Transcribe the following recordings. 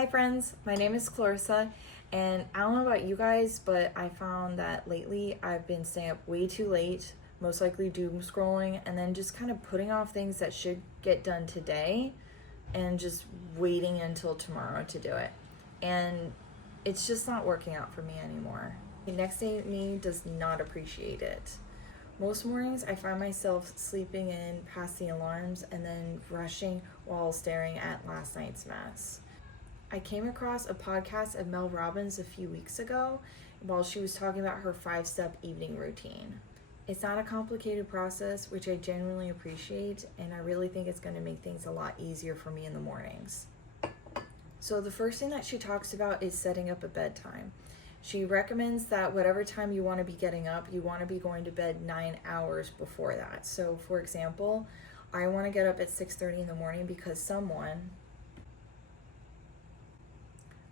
Hi friends, my name is Clarissa, and I don't know about you guys, but I found that lately I've been staying up way too late, most likely doom scrolling, and then just kind of putting off things that should get done today and just waiting until tomorrow to do it. And it's just not working out for me anymore. The next day me does not appreciate it. Most mornings I find myself sleeping in past the alarms and then rushing while staring at last night's mess. I came across a podcast of Mel Robbins a few weeks ago while she was talking about her 5-step evening routine. It's not a complicated process, which I genuinely appreciate, and I really think it's going to make things a lot easier for me in the mornings. So the first thing that she talks about is setting up a bedtime. She recommends that whatever time you want to be getting up, you want to be going to bed 9 hours before that. So for example, I want to get up at 6:30 in the morning because someone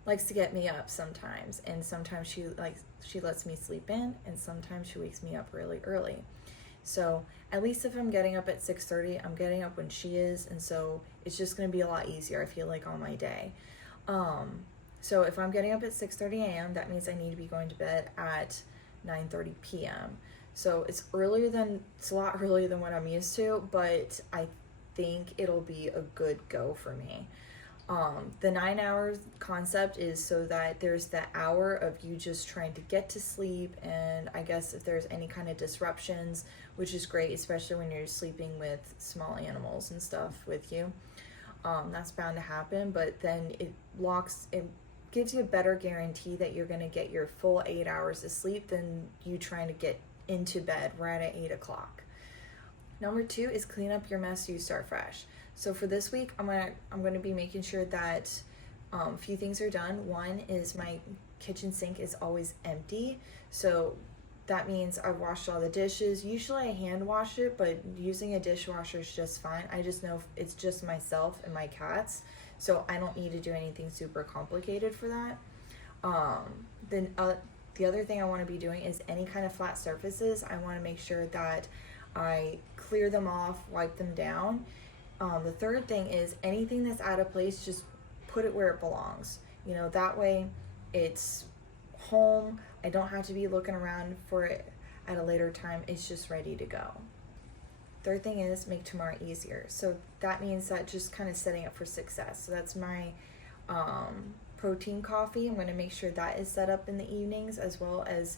likes to get me up sometimes, and sometimes she lets me sleep in, and sometimes she wakes me up really early. So at least if I'm getting up at 6:30, I'm getting up when she is, and so it's just going to be a lot easier, I feel like, on my day. So if I'm getting up at 6:30 a.m., that means I need to be going to bed at 9:30 p.m. So it's a lot earlier than what I'm used to, but I think it'll be a good go for me. The 9 hours concept is so that there's that hour of you just trying to get to sleep, and I guess if there's any kind of disruptions, which is great, especially when you're sleeping with small animals and stuff with you, that's bound to happen, but then it gives you a better guarantee that you're going to get your full 8 hours of sleep than you trying to get into bed right at 8 o'clock. Number 2 is clean up your mess so you start fresh. So for this week, I'm gonna be making sure that a few things are done. One is my kitchen sink is always empty. So that means I've washed all the dishes. Usually I hand wash it, but using a dishwasher is just fine. I just know it's just myself and my cats, so I don't need to do anything super complicated for that. The other thing I want to be doing is any kind of flat surfaces. I want to make sure that I clear them off, wipe them down. The third thing is anything that's out of place, just put it where it belongs. That way it's home. I don't have to be looking around for it at a later time. It's just ready to go. Third thing is make tomorrow easier. So that means that just kind of setting up for success. So that's my protein coffee. I'm going to make sure that is set up in the evenings, as well as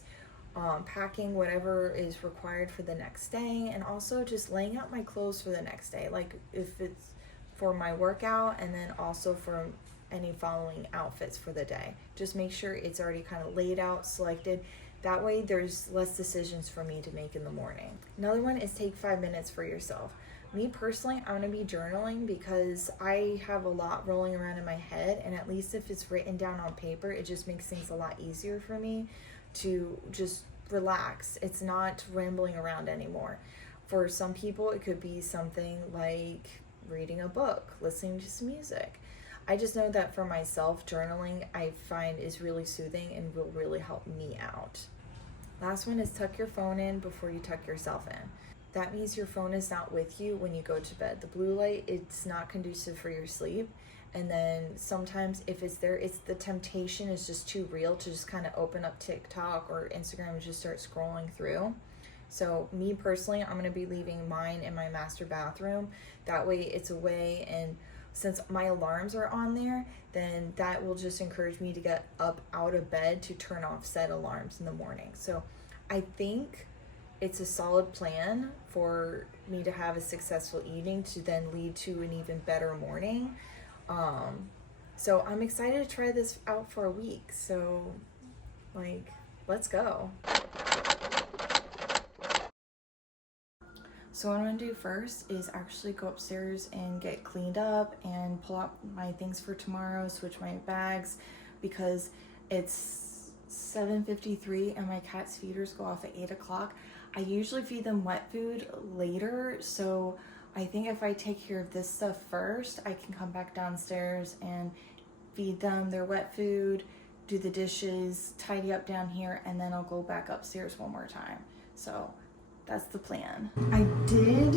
packing whatever is required for the next day, and also just laying out my clothes for the next day, like if it's for my workout, and then also for any following outfits for the day. Just make sure it's already kind of laid out, selected. That way there's less decisions for me to make in the morning. Another one is take 5 minutes for yourself. Me personally, I'm going to be journaling because I have a lot rolling around in my head, and at least if it's written down on paper, it just makes things a lot easier for me to just relax. It's not rambling around anymore. For some people, it could be something like reading a book, listening to some music. I just know that for myself, journaling I find is really soothing and will really help me out. Last one is tuck your phone in before you tuck yourself in. That means your phone is not with you when you go to bed. The blue light, it's not conducive for your sleep. And then sometimes if it's there, the temptation is just too real to just kind of open up TikTok or Instagram and just start scrolling through. So me personally, I'm going to be leaving mine in my master bathroom. That way it's away, and since my alarms are on there, then that will just encourage me to get up out of bed to turn off said alarms in the morning. So I think it's a solid plan for me to have a successful evening to then lead to an even better morning. So I'm excited to try this out for a week. So let's go. So what I'm gonna do first is actually go upstairs and get cleaned up and pull out my things for tomorrow, switch my bags, because it's 7:53 and my cat's feeders go off at 8 o'clock. I usually feed them wet food later, so I think if I take care of this stuff first, I can come back downstairs and feed them their wet food, do the dishes, tidy up down here, and then I'll go back upstairs one more time. So That's the plan. I did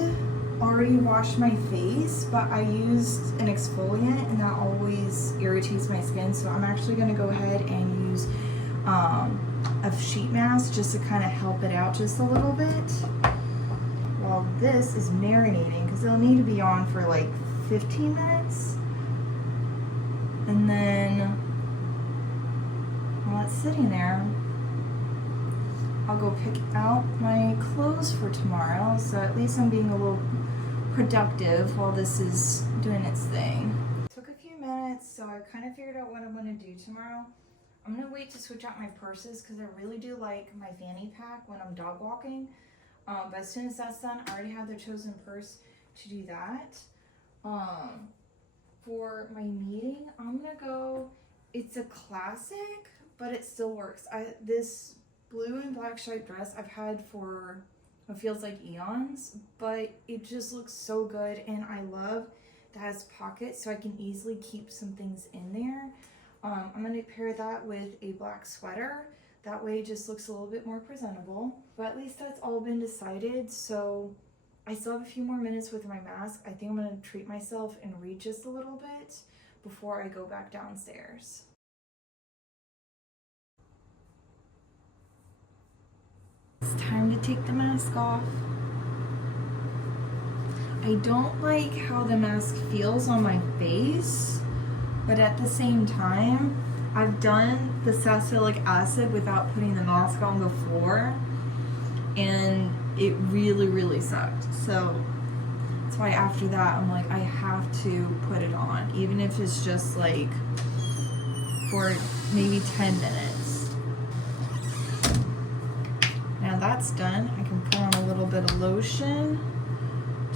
already wash my face, but I used an exfoliant and that always irritates my skin. So I'm actually gonna go ahead and use a sheet mask just to kind of help it out just a little bit. While this is marinating, because it'll need to be on for like 15 minutes. And then while it's sitting there, I'll go pick out my clothes for tomorrow, so at least I'm being a little productive while this is doing its thing. Took a few minutes, so I kind of figured out what I'm going to do tomorrow. I'm going to wait to switch out my purses because I really do like my fanny pack when I'm dog walking. But as soon as that's done, I already have the chosen purse to do that. For my meeting, I'm going to go, it's a classic, but it still works. This blue and black striped dress I've had for what feels like eons, but it just looks so good, and I love that it has pockets so I can easily keep some things in there. I'm going to pair that with a black sweater. That way it just looks a little bit more presentable, but at least that's all been decided. So I still have a few more minutes with my mask. I think I'm going to treat myself and read just a little bit before I go back downstairs. It's time to take the mask off. I don't like how the mask feels on my face, but at the same time, I've done the salicylic acid without putting the mask on before, and it really, really sucked. So that's why after that, I'm like, I have to put it on, even if it's just like for maybe 10 minutes. Now that's done, I can put on a little bit of lotion,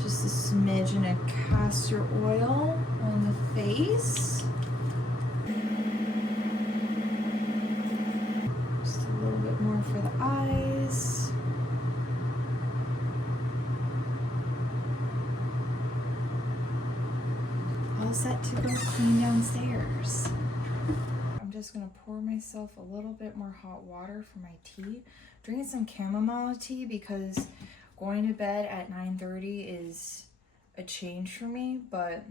just a smidgen of castor oil on the face. Just a little bit more for the eyes. All set to go clean downstairs. I'm just gonna pour myself a little bit more hot water for my tea. Drinking some chamomile tea because going to bed at 9:30 is a change for me, but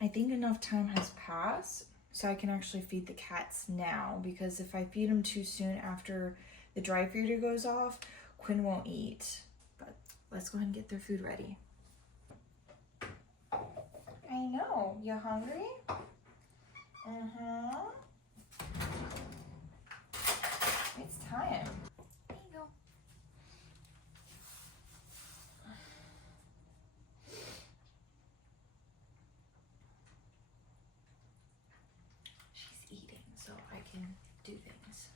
I think enough time has passed so I can actually feed the cats now, because if I feed them too soon after the dry feeder goes off, Quinn won't eat. But let's go ahead and get their food ready. I know, you hungry? It's time. There you go. She's eating, so I can do things.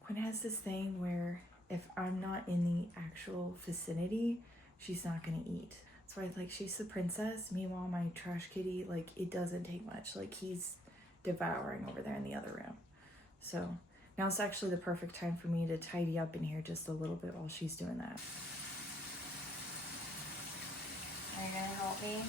Quinn has this thing where if I'm not in the actual vicinity, she's not gonna eat. So I like, she's the princess. Meanwhile, my trash kitty, like, it doesn't take much. Like, he's devouring over there in the other room. So now it's actually the perfect time for me to tidy up in here just a little bit while she's doing that. Are you gonna help me?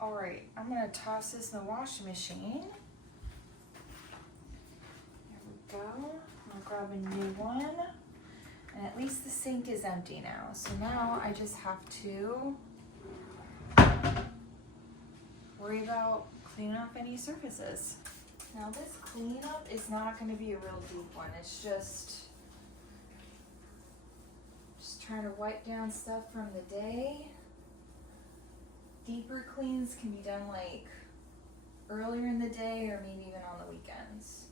All right, I'm gonna toss this in the washing machine. There we go. I'll grab a new one. And at least the sink is empty now. So now I just have to worry about cleaning up any surfaces. Now this cleanup is not gonna be a real deep one. It's just trying to wipe down stuff from the day. Deeper cleans can be done like earlier in the day or maybe even on the weekends.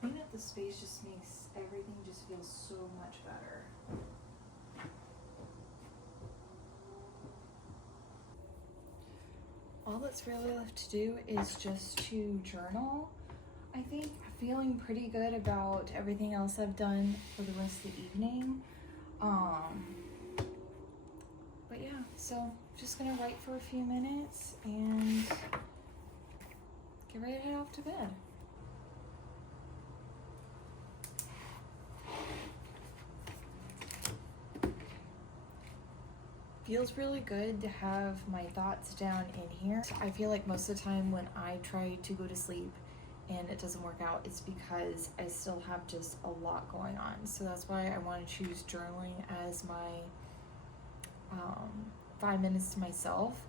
Cleaning up the space just makes everything just feel so much better. All that's really left to do is just to journal. I think I'm feeling pretty good about everything else I've done for the rest of the evening. But yeah, so just gonna write for a few minutes and get ready to head off to bed. Feels really good to have my thoughts down in here. I feel like most of the time when I try to go to sleep and it doesn't work out, it's because I still have just a lot going on. So that's why I want to choose journaling as my 5 minutes to myself.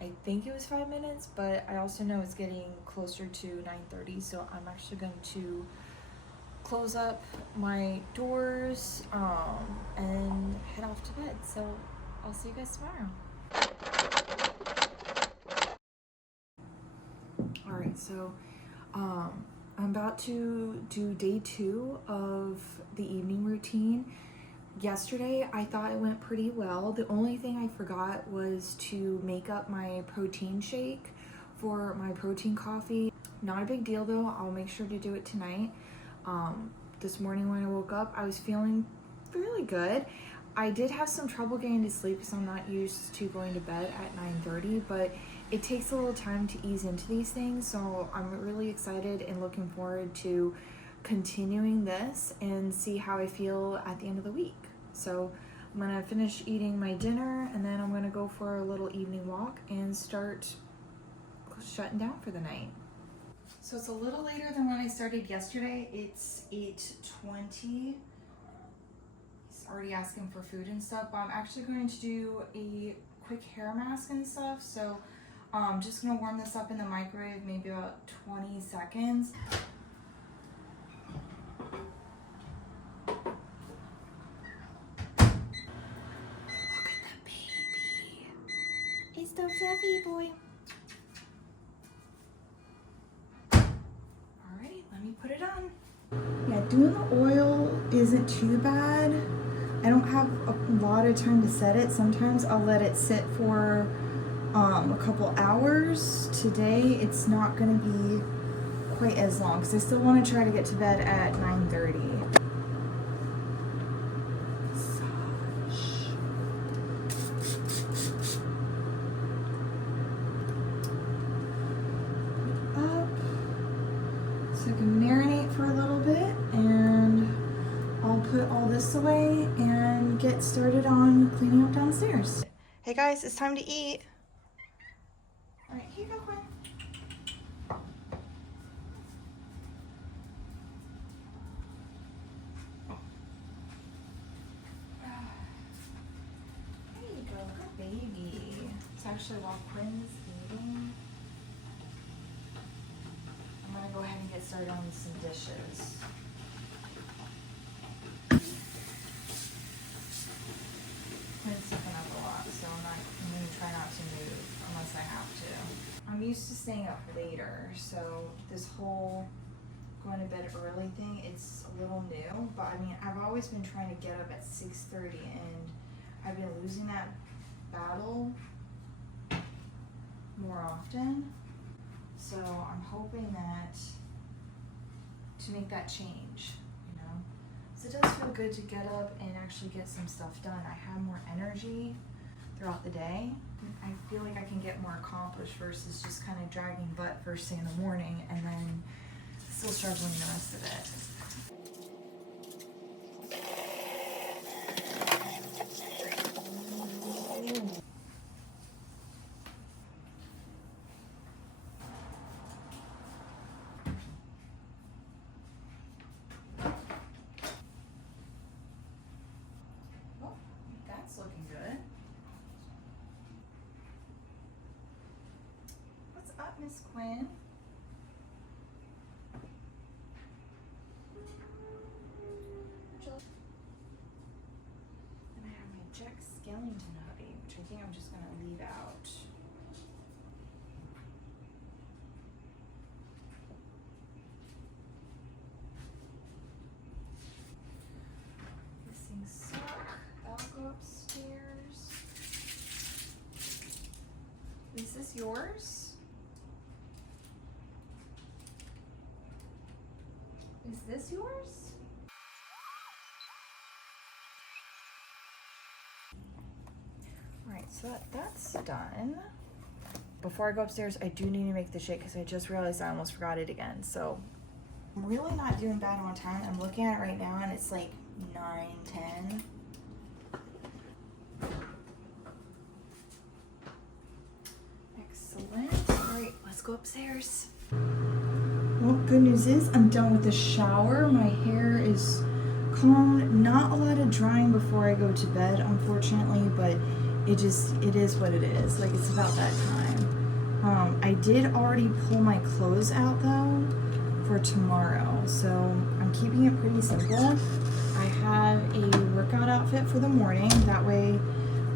I think it was 5 minutes, but I also know it's getting closer to 9:30, so I'm actually going to close up my doors and head off to bed. So I'll see you guys tomorrow. All right, so I'm about to do day 2 of the evening routine. Yesterday, I thought it went pretty well. The only thing I forgot was to make up my protein shake for my protein coffee. Not a big deal though, I'll make sure to do it tonight. This morning when I woke up, I was feeling really good. I did have some trouble getting to sleep because I'm not used to going to bed at 9:30, but it takes a little time to ease into these things, so I'm really excited and looking forward to continuing this and see how I feel at the end of the week. So I'm gonna finish eating my dinner and then I'm gonna go for a little evening walk and start shutting down for the night. So it's a little later than when I started yesterday. It's 8:20. He's already asking for food and stuff, but I'm actually going to do a quick hair mask and stuff. So I'm just gonna warm this up in the microwave, maybe about 20 seconds. It's the fluffy boy. Alright, let me put it on. Yeah, doing the oil isn't too bad. I don't have a lot of time to set it. Sometimes I'll let it sit for a couple hours. Today it's not going to be quite as long because I still want to try to get to bed at 9:30. So I can marinate for a little bit and I'll put all this away and get started on cleaning up downstairs. Hey guys, it's time to eat. All right, here you go, Quinn. There you go, good baby. It's actually while Quinn's eating, I'm gonna go ahead and get started on some dishes. Quinn's sipping up a lot, so I'm gonna try not to move unless I have to. I'm used to staying up later, so this whole going to bed early thing, it's a little new, but I mean, I've always been trying to get up at 6:30 and I've been losing that battle more often. So I'm hoping that to make that change, you know. So it does feel good to get up and actually get some stuff done. I have more energy throughout the day. I feel like I can get more accomplished versus just kind of dragging butt first thing in the morning and then still struggling the rest of it. Well, that's looking good. What's up, Miss Quinn? And I have my Jack Skellington hoodie, which I think I'm just going to leave out. These things suck. I'll go upstairs. Is this yours? Is this yours? Alright, so that's done. Before I go upstairs, I do need to make the shake because I just realized I almost forgot it again. So I'm really not doing bad on time. I'm looking at it right now and it's like 9:10. let's go upstairs. Well, good news is I'm done with the shower. My hair is calm. Not a lot of drying before I go to bed, unfortunately, but it is what it is. Like, it's about that time. I did already pull my clothes out though for tomorrow, so I'm keeping it pretty simple. I have a workout outfit for the morning. That way,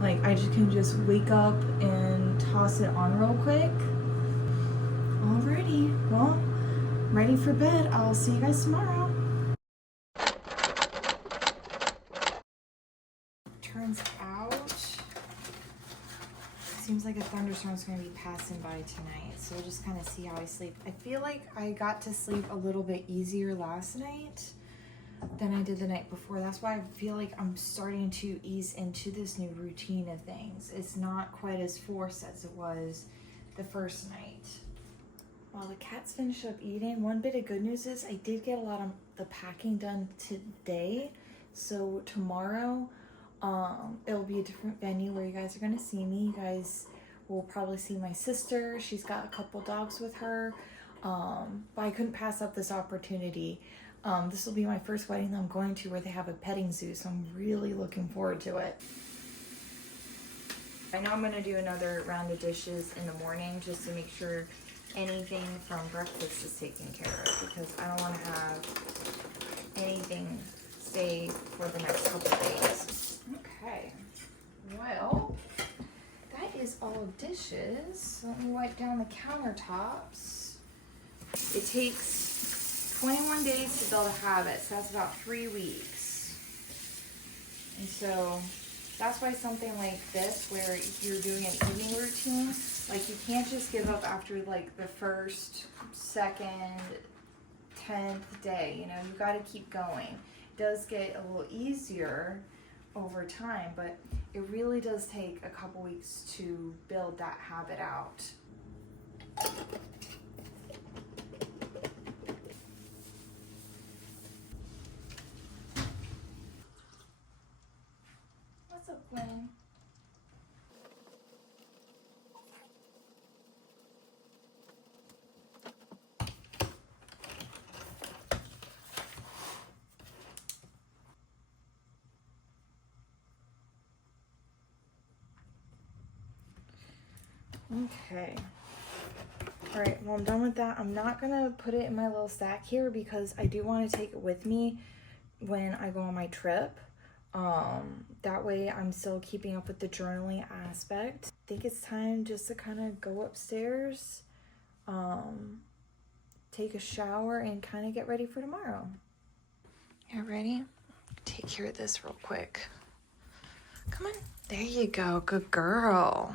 like, I can just wake up and toss it on real quick. Alrighty, well, ready for bed. I'll see you guys tomorrow. Turns out, seems like a thunderstorm's gonna be passing by tonight, so we'll just kind of see how I sleep. I feel like I got to sleep a little bit easier last night than I did the night before. That's why I feel like I'm starting to ease into this new routine of things. It's not quite as forced as it was the first night. While the cats finish up eating, one bit of good news is I did get a lot of the packing done today. So tomorrow, it'll be a different venue where you guys are gonna see me. You guys will probably see my sister. She's got a couple dogs with her. But I couldn't pass up this opportunity. This will be my first wedding that I'm going to where they have a petting zoo, so I'm really looking forward to it. I know I'm gonna do another round of dishes in the morning just to make sure anything from breakfast is taken care of, because I don't want to have anything stay for the next couple of days. Okay, well, that is all of dishes. Let me wipe down the countertops. It takes 21 days to build a habit, so that's about 3 weeks. And so that's why something like this, where you're doing an eating routine, like, you can't just give up after like the first, second, 10th day, you know, you got to keep going. It does get a little easier over time, but it really does take a couple weeks to build that habit out. What's up, Gwen? Okay. All right, well, I'm done with that. I'm not gonna put it in my little stack here because I do want to take it with me when I go on my trip. That way I'm still keeping up with the journaling aspect. I think it's time just to kind of go upstairs, take a shower, and kind of get ready for tomorrow. You ready? Take care of this real quick. Come on. There you go. Good girl.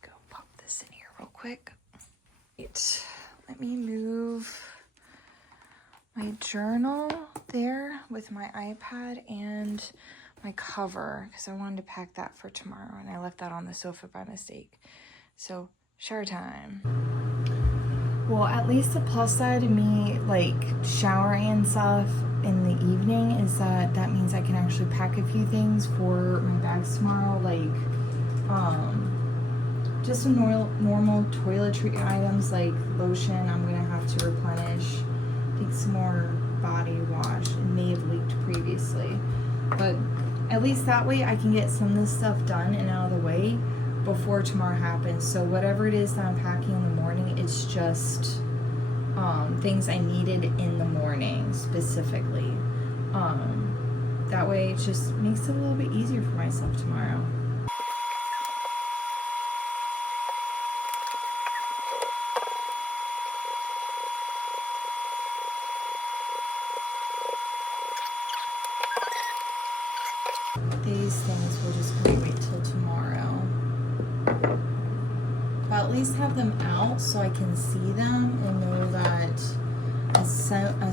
Go pop this in here real quick. Right. Let me move my journal there with my iPad and my cover, because I wanted to pack that for tomorrow and I left that on the sofa by mistake. So, shower time. Well, at least the plus side of me, like, showering and stuff in the evening is that means I can actually pack a few things for my bags tomorrow, like, just some normal toiletry items like lotion I'm gonna have to replenish. I think some more body wash. It may have leaked previously, but at least that way I can get some of this stuff done and out of the way before tomorrow happens. So whatever it is that I'm packing in the morning, it's just things I needed in the morning specifically. That way it just makes it a little bit easier for myself tomorrow. These things will just kind of wait till tomorrow. But at least have them out so I can see them and know that as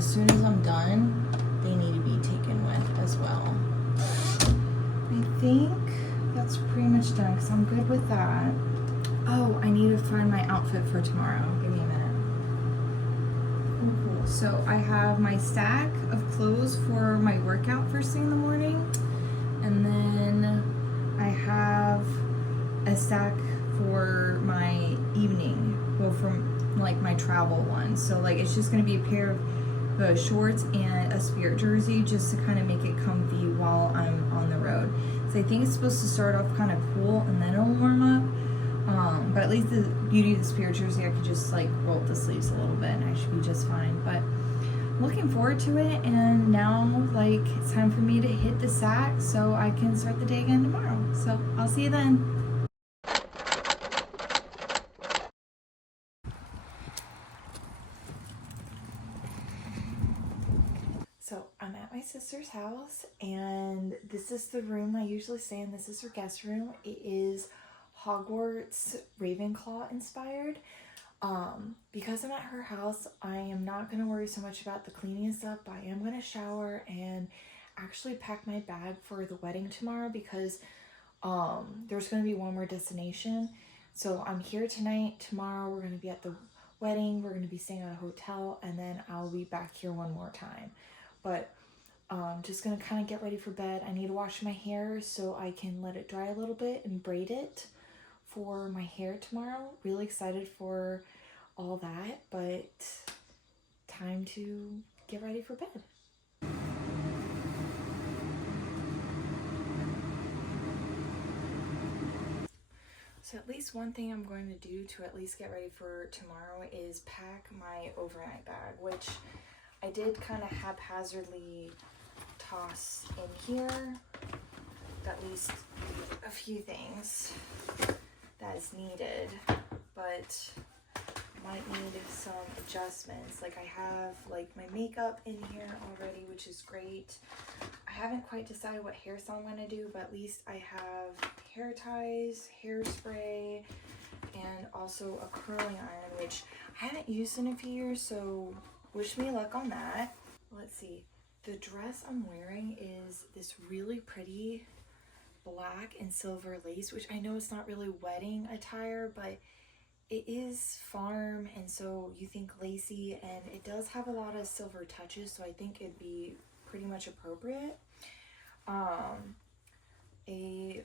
soon as I'm done, they need to be taken with as well. I think that's pretty much done because I'm good with that. Oh, I need to find my outfit for tomorrow. Give me a minute. Cool. So I have my stack of clothes for my workout first thing in the morning. And then I have a sack for my evening, well, from like my travel one. So like it's just gonna be a pair of shorts and a spirit jersey just to kind of make it comfy while I'm on the road. So I think it's supposed to start off kind of cool and then it'll warm up. But at least the beauty of the spirit jersey, I could just like roll up the sleeves a little bit and I should be just fine. But looking forward to it, and now like it's time for me to hit the sack so I can start the day again tomorrow. So I'll see you then. So I'm at my sister's house, and this is the room I usually stay in. This is her guest room. It is Hogwarts Ravenclaw inspired. Because I'm at her house, I am not going to worry so much about the cleaning and stuff, but I am going to shower and actually pack my bag for the wedding tomorrow because there's going to be one more destination. So I'm here tonight. Tomorrow we're going to be at the wedding. We're going to be staying at a hotel, and then I'll be back here one more time. But just going to kind of get ready for bed. I need to wash my hair so I can let it dry a little bit and braid it for my hair tomorrow. Really excited for all that, but time to get ready for bed. So at least one thing I'm going to do to at least get ready for tomorrow is pack my overnight bag, which I did kind of haphazardly toss in here. At least a few things that is needed, but might need some adjustments. Like I have like my makeup in here already, which is great. I haven't quite decided what hairstyle I'm going to do, but at least I have hair ties, hairspray, and also a curling iron, which I haven't used in a few years, so wish me luck on that. Let's see. The dress I'm wearing is this really pretty black and silver lace, which I know it's not really wedding attire, but it is farm, and so you think lacy, and it does have a lot of silver touches, so I think it'd be pretty much appropriate. A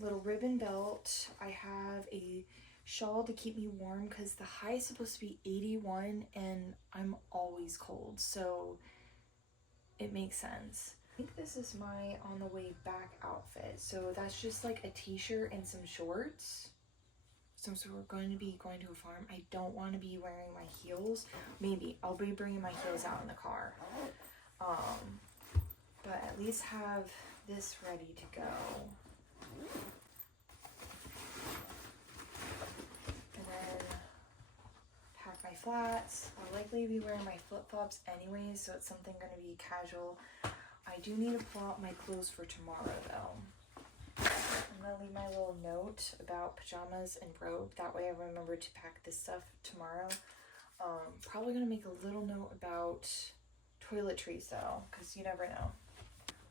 little ribbon belt. I have a shawl to keep me warm because the high is supposed to be 81 and I'm always cold, so it makes sense. I think this is my on the way back outfit. So that's just like a t-shirt and some shorts. So we're going to be going to a farm. I don't want to be wearing my heels. Maybe I'll be bringing my heels out in the car. But at least have this ready to go. And then pack my flats. I'll likely be wearing my flip-flops anyways, so it's something going to be casual. I do need to pull out my clothes for tomorrow though. I'm going to leave my little note about pajamas and robe. That way I remember to pack this stuff tomorrow. Probably going to make a little note about toiletries though, because you never know.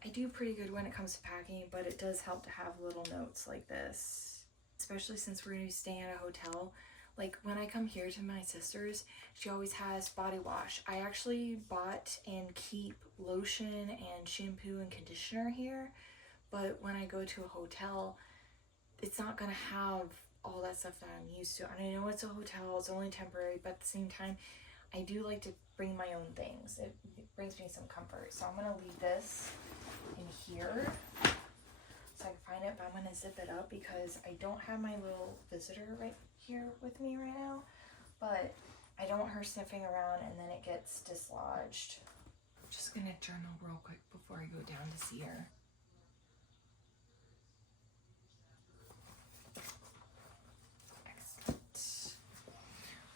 I do pretty good when it comes to packing, but it does help to have little notes like this, especially since we're going to be staying at a hotel. Like when I come here to my sister's, she always has body wash. I actually bought and keep lotion and shampoo and conditioner here, but when I go to a hotel, it's not going to have all that stuff that I'm used to. And I know it's a hotel, it's only temporary, but at the same time, I do like to bring my own things. It brings me some comfort. So I'm going to leave this in here so I can find it, but I'm going to zip it up because I don't have my little visitor right here with me right now, but I don't want her sniffing around and then it gets dislodged. I'm just going to journal real quick before I go down to see her. Excellent.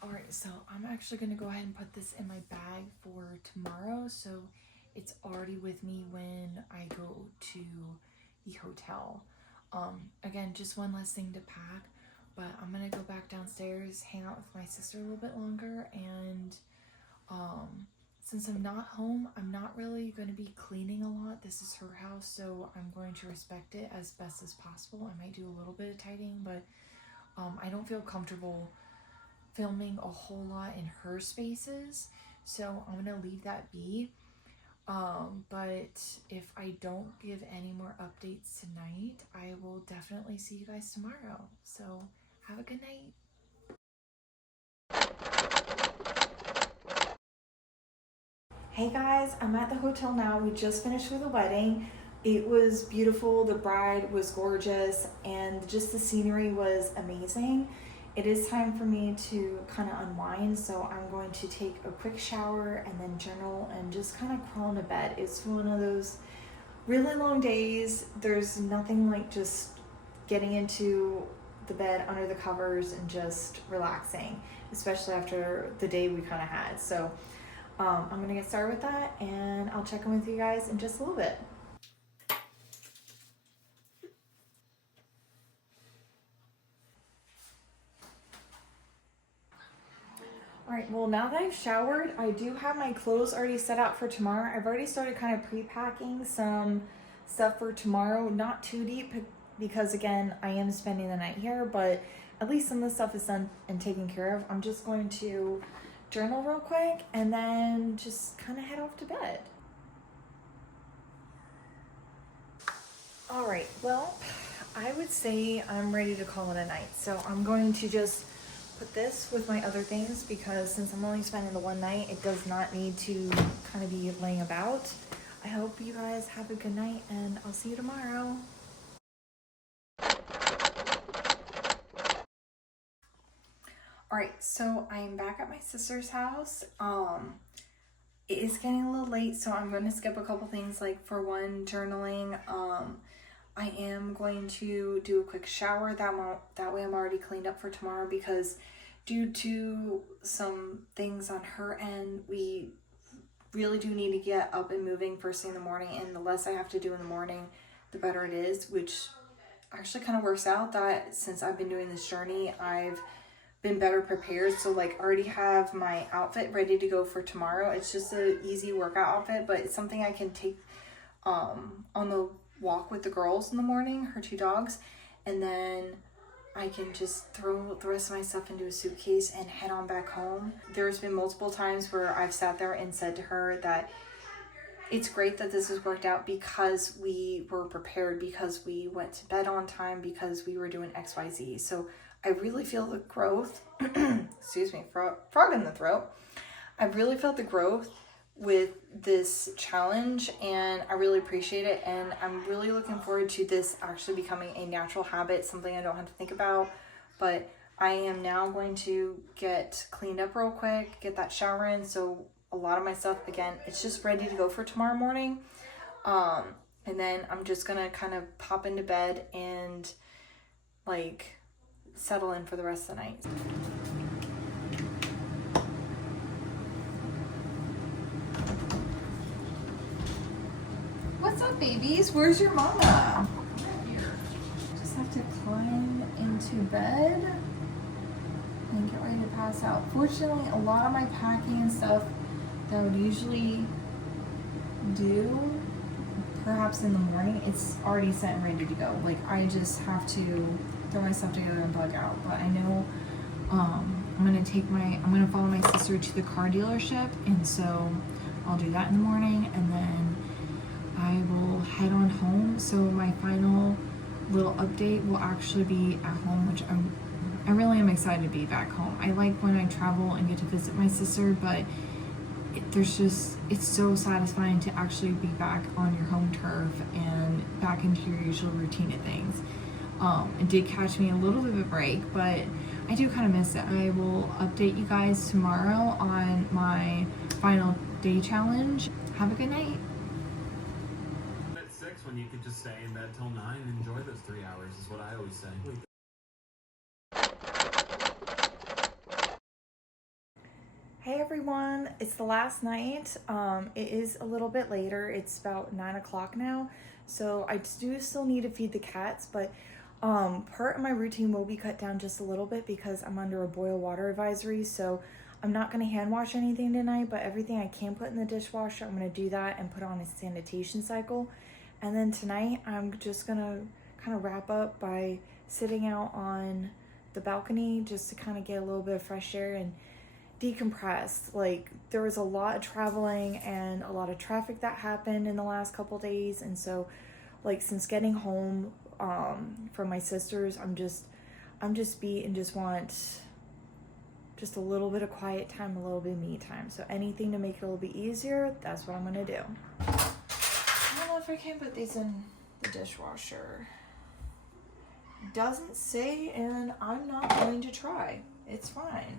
Alright, so I'm actually going to go ahead and put this in my bag for tomorrow, so it's already with me when I go to the hotel. Again, just one less thing to pack, but I'm gonna go back downstairs, hang out with my sister a little bit longer, and since I'm not home, I'm not really going to be cleaning a lot. This is her house, so I'm going to respect it as best as possible. I might do a little bit of tidying, but I don't feel comfortable filming a whole lot in her spaces, so I'm gonna leave that be. But if I don't give any more updates tonight, I will definitely see you guys tomorrow. So have a good night. Hey guys, I'm at the hotel now. We just finished with the wedding. It was beautiful. The bride was gorgeous and just the scenery was amazing. It is time for me to kind of unwind, so I'm going to take a quick shower and then journal and just kind of crawl into bed. It's one of those really long days. There's nothing like just getting into the bed under the covers and just relaxing, especially after the day we kind of had. So I'm gonna get started with that and I'll check in with you guys in just a little bit. All right, well, now that I've showered, I do have my clothes already set out for tomorrow. I've already started kind of pre-packing some stuff for tomorrow, not too deep because again, I am spending the night here, but at least some of the stuff is done and taken care of. I'm just going to journal real quick and then just kind of head off to bed. All right, well, I would say I'm ready to call it a night. So I'm going to just put this with my other things because since I'm only spending the one night, it does not need to kind of be laying about. I hope you guys have a good night and I'll see you tomorrow. All right, so I'm back at my sister's house. It is getting a little late, so I'm going to skip a couple things, like for one, journaling. I am going to do a quick shower. That way I'm already cleaned up for tomorrow because due to some things on her end, we really do need to get up and moving first thing in the morning, and the less I have to do in the morning, the better it is, which actually kind of works out that since I've been doing this journey, I've been better prepared. So like already have my outfit ready to go for tomorrow. It's just an easy workout outfit, but it's something I can take on the walk with the girls in the morning, her two dogs, and then I can just throw the rest of my stuff into a suitcase and head on back home. There's been multiple times where I've sat there and said to her that it's great that this has worked out because we were prepared, because we went to bed on time, because we were doing XYZ. So I really feel the growth, excuse me, frog in the throat. I really felt the growth with this challenge and I really appreciate it, and I'm really looking forward to this actually becoming a natural habit, something I don't have to think about. But I am now going to get cleaned up real quick, get that shower in, so a lot of my stuff, again, it's just ready to go for tomorrow morning. And then I'm just gonna kind of pop into bed and like settle in for the rest of the night. What's up, babies? Where's your mama? Just have to climb into bed and get ready to pass out. Fortunately, a lot of my packing and stuff that I would usually do perhaps in the morning, it's already set and ready to go. Like I just have to throw my stuff together and bug out. But I know I'm gonna follow my sister to the car dealership, and so I'll do that in the morning, and then I will head on home. So my final little update will actually be at home, which I really am excited to be back home. I like when I travel and get to visit my sister, but it's so satisfying to actually be back on your home turf and back into your usual routine of things. It did catch me a little bit of a break, but I do kind of miss it. I will update you guys tomorrow on my final day challenge. Have a good night. At 6 when you could just stay in bed till 9 and enjoy those 3 hours is what I always say. Hey everyone, it's the last night. It is a little bit later. It's about 9 o'clock now. So I do still need to feed the cats, but part of my routine will be cut down just a little bit because I'm under a boil water advisory. So I'm not going to hand wash anything tonight, but everything I can put in the dishwasher, I'm going to do that and put on a sanitation cycle. And then tonight, I'm just going to kind of wrap up by sitting out on the balcony just to kind of get a little bit of fresh air and decompress. Like, there was a lot of traveling and a lot of traffic that happened in the last couple days, and so like since getting home from my sisters, I'm just beat and just want just a little bit of quiet time, a little bit of me time. So anything to make it a little bit easier, that's what I'm gonna do. I don't know if I can put these in the dishwasher. Doesn't say, and I'm not going to try. It's fine.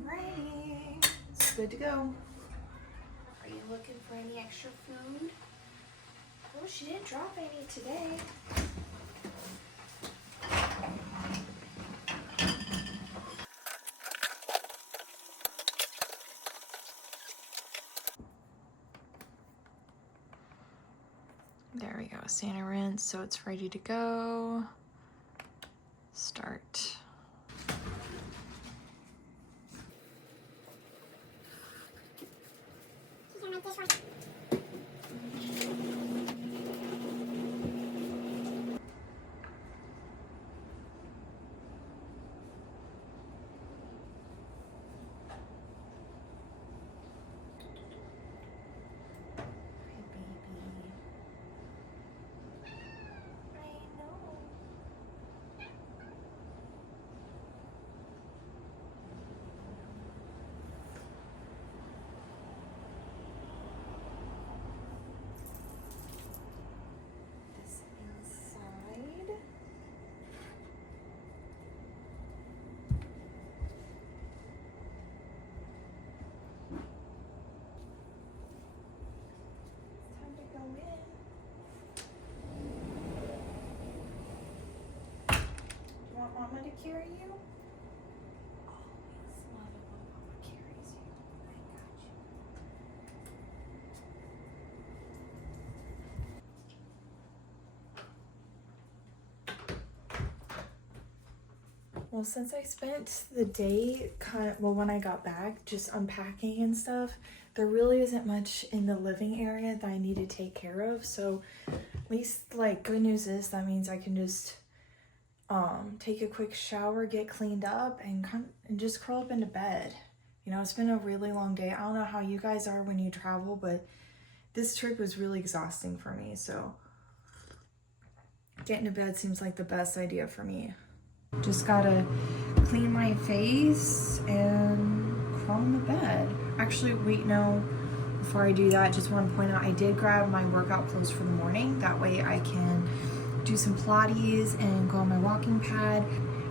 Ready. It's good to go. Are you looking for any extra food? Oh, she didn't drop any today. There we go, Santa rinse, so it's ready to go. Start. Want Mama to carry you? Always love it when Mama carries you. I got you. Well, since I spent the day when I got back just unpacking and stuff, there really isn't much in the living area that I need to take care of. So at least, like, good news is that means I can just take a quick shower, get cleaned up, and just curl up into bed. You know, it's been a really long day. I don't know how you guys are when you travel, but this trip was really exhausting for me. So getting to bed seems like the best idea for me. Just gotta clean my face and crawl into bed. Actually, wait, no. Before I do that, I just want to point out I did grab my workout clothes for the morning. That way I can do some Pilates and go on my walking pad.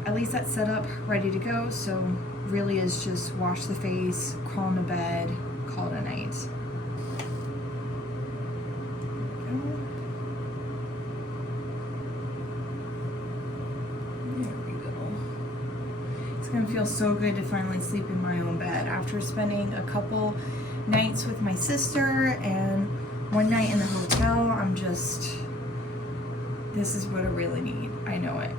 At least that's set up, ready to go. So really is just wash the face, crawl into bed, call it a night. There we go. It's gonna feel so good to finally sleep in my own bed after spending a couple nights with my sister and one night in the hotel. This is what I really need. I know it.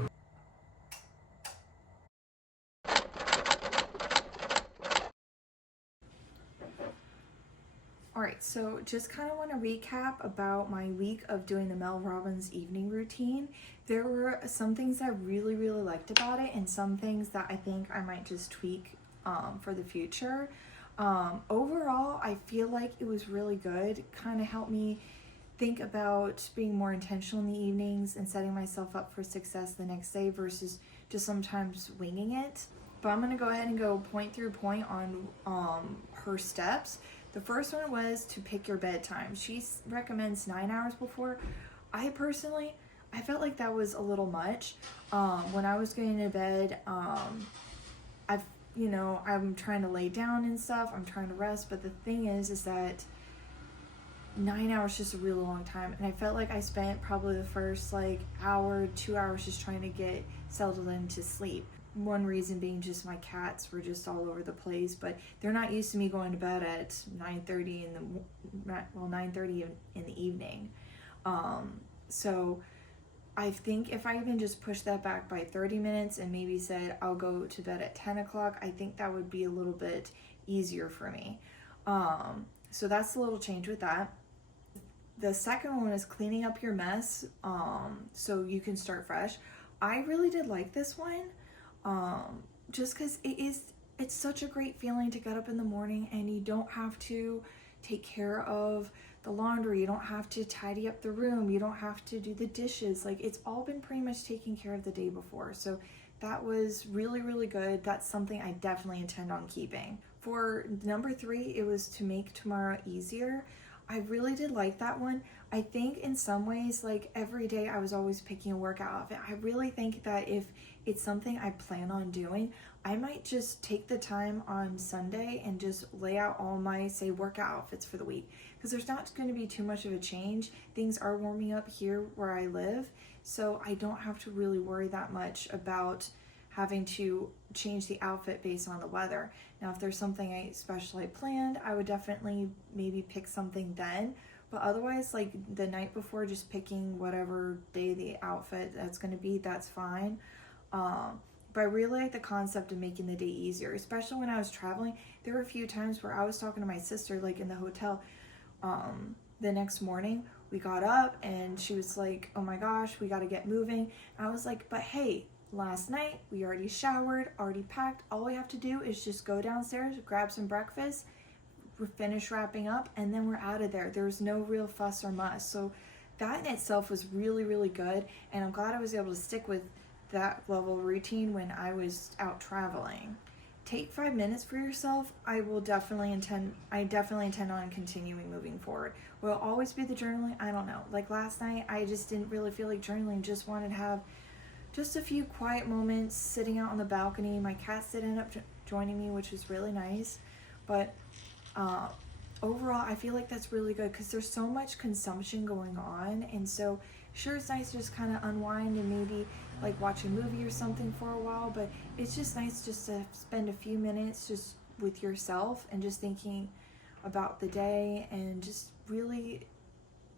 Alright, so just kind of want to recap about my week of doing the Mel Robbins evening routine. There were some things I really, really liked about it and some things that I think I might just tweak for the future. Overall, I feel like it was really good. It kind of helped me think about being more intentional in the evenings and setting myself up for success the next day versus just sometimes winging it. But I'm going to go ahead and go point through point on her steps. The first one was to pick your bedtime. She recommends 9 hours before. I felt like that was a little much. When I was going to bed, I'm trying to lay down and stuff. I'm trying to rest. But the thing is that 9 hours is just a really long time. And I felt like I spent probably the first hour, 2 hours just trying to get settled into sleep. One reason being just my cats were just all over the place, but they're not used to me going to bed at 9:30 in the evening. So I think if I even just push that back by 30 minutes and maybe said I'll go to bed at 10 o'clock, I think that would be a little bit easier for me. So that's a little change with that. The second one is cleaning up your mess so you can start fresh. I really did like this one. just because it's such a great feeling to get up in the morning and you don't have to take care of the laundry, you don't have to tidy up the room, you don't have to do the dishes. Like, it's all been pretty much taken care of the day before. So that was really, really good. That's something I definitely intend on keeping. For number 3, it was to make tomorrow easier. I really did like that one. I think in some ways, like, every day I was always picking a workout outfit. I really think that if it's something I plan on doing, I might just take the time on Sunday and just lay out all my, say, workout outfits for the week. Because there's not going to be too much of a change. Things are warming up here where I live, so I don't have to really worry that much about having to change the outfit based on the weather. Now, if there's something I especially planned, I would definitely maybe pick something then. But otherwise, like the night before, just picking whatever day the outfit that's going to be, that's fine. But I really like the concept of making the day easier, especially when I was traveling. There were a few times where I was talking to my sister, like in the hotel, the next morning. We got up and she was like, oh my gosh, we got to get moving. And I was like, but hey, last night we already showered, already packed. All we have to do is just go downstairs, grab some breakfast, finish wrapping up, and then we're out of there. There's no real fuss or muss. So that in itself was really, really good. And I'm glad I was able to stick with that level of routine when I was out traveling. Take 5 minutes for yourself. I definitely intend on continuing moving forward. Will it always be the journaling? I don't know. Like last night, I just didn't really feel like journaling. Just wanted to have just a few quiet moments sitting out on the balcony. My cats did end up joining me, which was really nice. But overall, I feel like that's really good because there's so much consumption going on. And so sure, it's nice to just kind of unwind and maybe like watch a movie or something for a while, but it's just nice just to spend a few minutes just with yourself and just thinking about the day and just really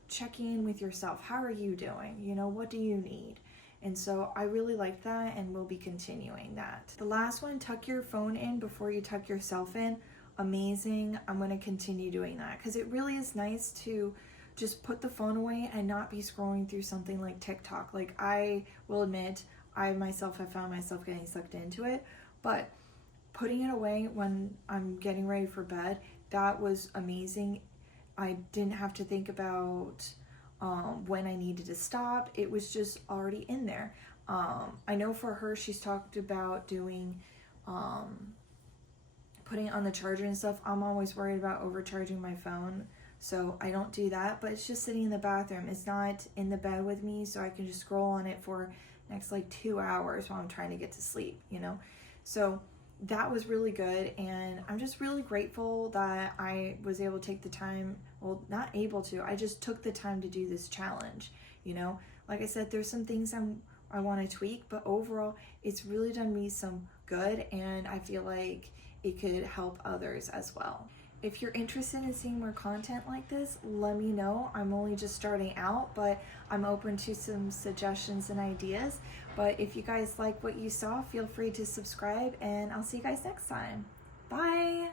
checking in with yourself. How are you doing? You know, what do you need? And so I really like that, and we'll be continuing that. The last one, tuck your phone in before you tuck yourself in. Amazing. I'm going to continue doing that because it really is nice to just put the phone away and not be scrolling through something like TikTok. Like, I will admit, I myself have found myself getting sucked into it, but putting it away when I'm getting ready for bed, that was amazing. I didn't have to think about when I needed to stop. It was just already in there. I know for her, she's talked about doing putting it on the charger and stuff. I'm always worried about overcharging my phone, so I don't do that, but it's just sitting in the bathroom. It's not in the bed with me, so I can just scroll on it for next like 2 hours while I'm trying to get to sleep, you know? So that was really good, and I'm just really grateful that I was able to take the time, well, not able to, I just took the time to do this challenge, you know? Like I said, there's some things I want to tweak, but overall, it's really done me some good, and I feel like it could help others as well. If you're interested in seeing more content like this, let me know. I'm only just starting out, but I'm open to some suggestions and ideas. But if you guys like what you saw, feel free to subscribe, and I'll see you guys next time. Bye!